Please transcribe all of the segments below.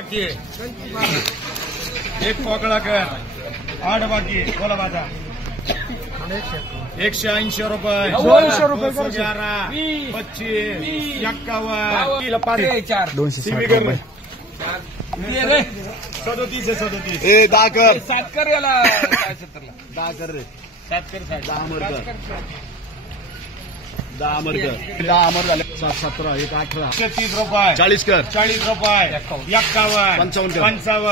बाकी एक पोकळा कर 8 बाकी बोला माझा 180 रुपये 200 रुपये 11 25 51 260 रुपये 37 ए 10 कर 7 कर याला 10 कर रे 7 कर 10 अमर कर 10 अमर कर 10 अमर झाले 17 1 18 30 रुपये 40 कर 40 रुपये 51 55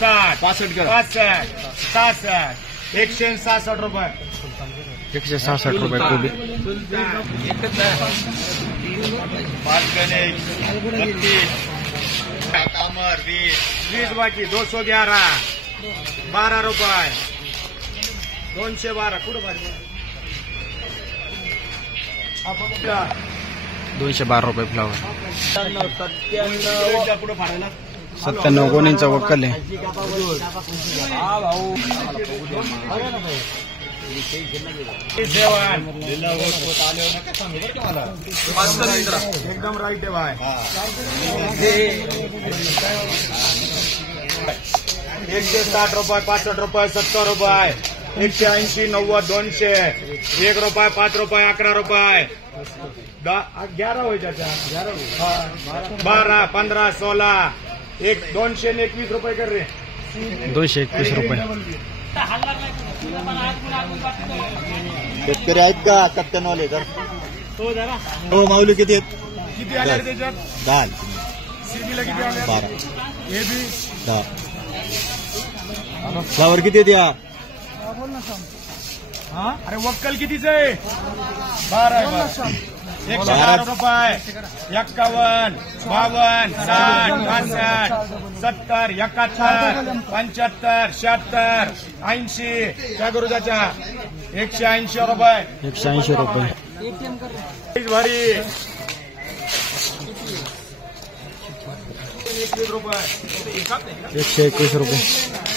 60 65 कर 65 66 166 रुपये 166 रुपये कोबी 5 गणेश 32 अमर 20 बाकी 211 12 रुपये 212 कुठं बारी 212 रुपये फ्लावर 97 कुठं फाडायला 97 गोणींचा वक्कल आहे एकदम राईट आहे भाई 160 रुपये 65 रुपये 70 रुपये 180 90 200 1 रुपये 5 रुपये 11 रुपये 11 हो जाता 12 15 16 221 रुपये कर रे 221 रुपये शेतकरी आहेत का 97 वाले तर हो माऊली किती आहेत किती आले रे त्याच्यात 10 सीबीला किती आले 12 ए बी 10 फ्लावर किती आहेत या हा अरे वक्कल कितीच आहे 12 112 रुपये 51 52 60 65 70 71 75 76 80 काय करू त्याच्या 180 रुपये 180 रुपये भरी 21 रुपये 121 रुपये